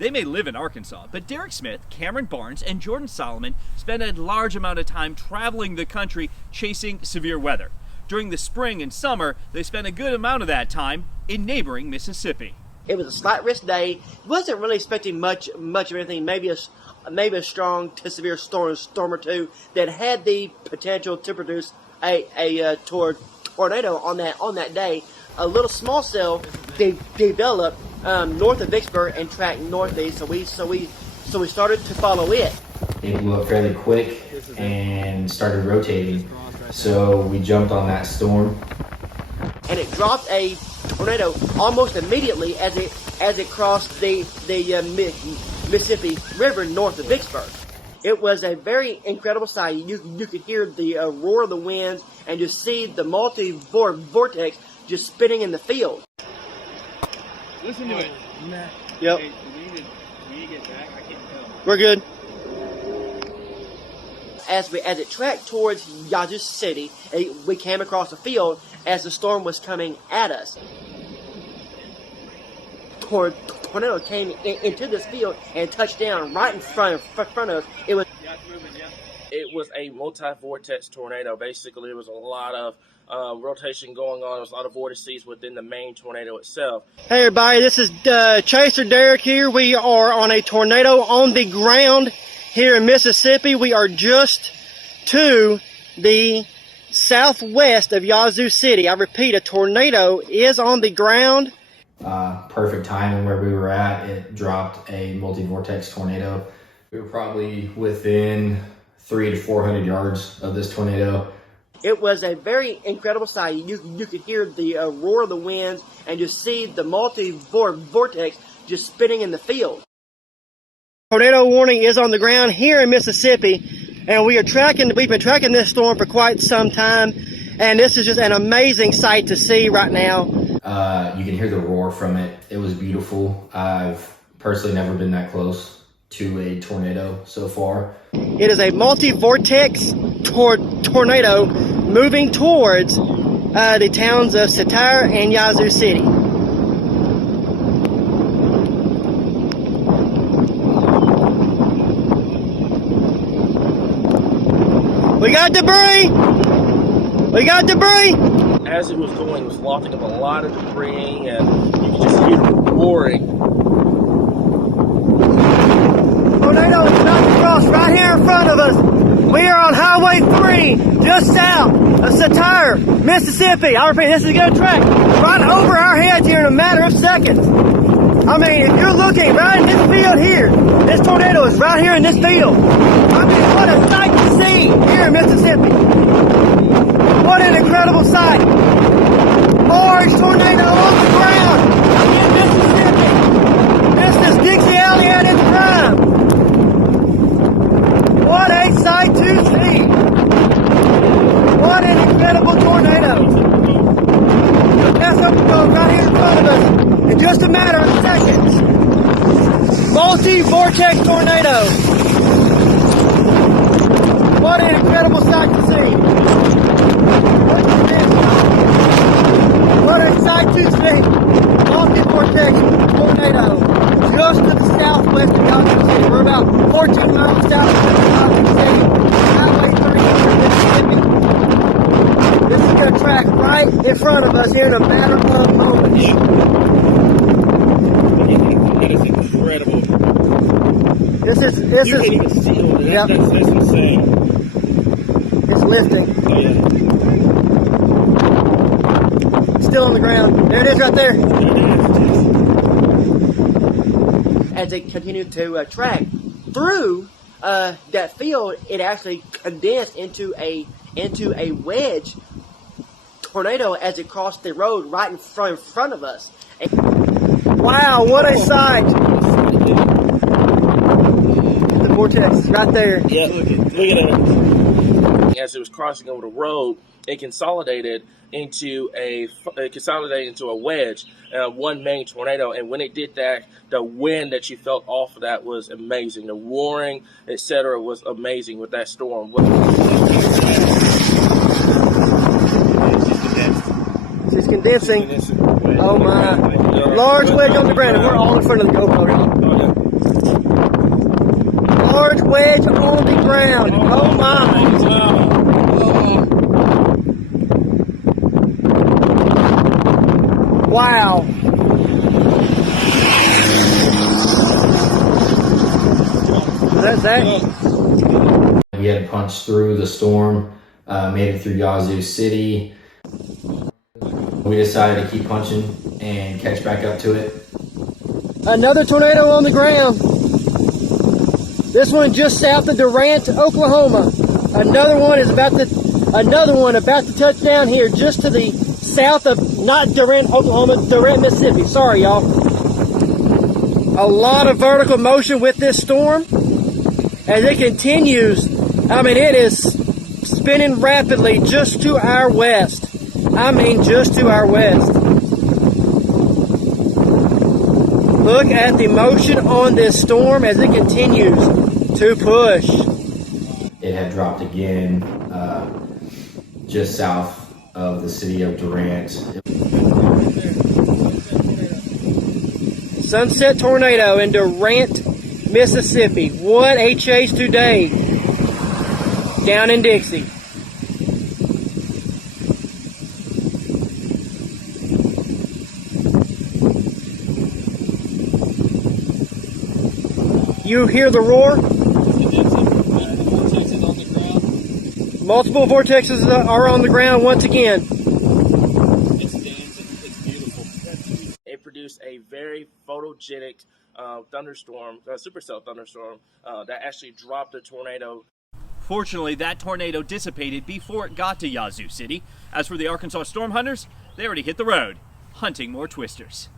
They may live in Arkansas, but Derek Smith, Cameron Barnes, and Jordan Solomon spend a large amount of time traveling the country chasing severe weather. During the spring and summer, they spend a good amount of that time in neighboring Mississippi. It was a slight risk day. Wasn't really expecting much of anything. Maybe a strong to severe storm or two that had the potential to produce a tornado on that day. A little small cell developed north of Vicksburg and tracked northeast. So we started to follow it. It blew up fairly quick and started rotating. So we jumped on that storm. And it dropped a tornado almost immediately as it crossed the Mississippi River north of Vicksburg. It was a very incredible sight. You could hear the roar of the winds and just see the multi-vortex just spinning in the field. Listen to it. Yep. Hey, we need to get back. I can't tell. We're good. As it tracked towards Yazoo City, we came across a field as the storm was coming at us. Tornado came into this field and touched down right in front of us. It was a multi-vortex tornado. Basically, there was a lot of rotation going on. There was a lot of vortices within the main tornado itself. Hey everybody, this is Chaser Derek here. We are on a tornado on the ground here in Mississippi. We are just to the southwest of Yazoo City. I repeat, a tornado is on the ground. Perfect timing where we were at. It dropped a multi-vortex tornado. We were probably within 300 to 400 yards of this tornado. It was a very incredible sight. You could hear the roar of the winds and just see the multi-vortex just spinning in the field. Tornado warning is on the ground here in Mississippi, and we've been tracking this storm for quite some time, and this is just an amazing sight to see right now. You can hear the roar from it. It was beautiful. I've personally never been that close to a tornado so far. It is a multi-vortex tornado moving towards the towns of Satire and Yazoo City. We got debris! We got debris! As it was going, it was lofting up a lot of debris, and you could just hear the roaring. Tornado is about to cross right here in front of us. We are on Highway 3, just south of Satire, Mississippi. I repeat, this is going to track right over our heads here in a matter of seconds. I mean, if you're looking right in this field here, this tornado is right here in this field. I mean, what a sight to see here in Mississippi. What an incredible sight. Large tornado on the ground in Mississippi. This is Dixie Alley at its prime. What a sight to see. What an incredible tornado. That's up to go right here in front of us in just a matter of seconds. Multi-vortex tornado. What an incredible sight to see. Look at this. What a sight to see. Multi-vortex tornado. Just to the southwest of Yazoo City. We're about 14 miles south of Yazoo City. Highway 3 in Mississippi. This is going to track right in front of us here in a matter of moments. That is incredible. This is. You can't even see it. Yep. That's insane. It's lifting. Oh, yeah. Still on the ground. There it is right there. As they continued to track through that field, it actually condensed into a wedge tornado as it crossed the road right in front of us. Wow, what a sight! The vortex right there. Yeah, look at it. As it was crossing over the road, it consolidated into a wedge, one main tornado. And when it did that, the wind that you felt off of that was amazing. The roaring, etc., was amazing with that storm. It's condensing. Oh my! Large wedge on the ground. We're all in front of the GoPro. Oh, yeah. wedge on the ground. Oh my. Wow. That's that. We had to punch through the storm, made it through Yazoo City. We decided to keep punching and catch back up to it. Another tornado on the ground. This one just south of Durant, Oklahoma. Another one about to touch down here just to the south of, not Durant, Oklahoma, Durant, Mississippi. Sorry, y'all. A lot of vertical motion with this storm as it continues. I mean, it is spinning rapidly just to our west. I mean, just to our west. Look at the motion on this storm as it continues to push. It had dropped again just south of the city of Durant. Sunset tornado in Durant, Mississippi. What a chase today down in Dixie. You hear the roar? Multiple vortexes are on the ground once again. It's beautiful. It produced a very photogenic thunderstorm, supercell thunderstorm, that actually dropped a tornado. Fortunately, that tornado dissipated before it got to Yazoo City. As for the Arkansas storm hunters, they already hit the road, hunting more twisters.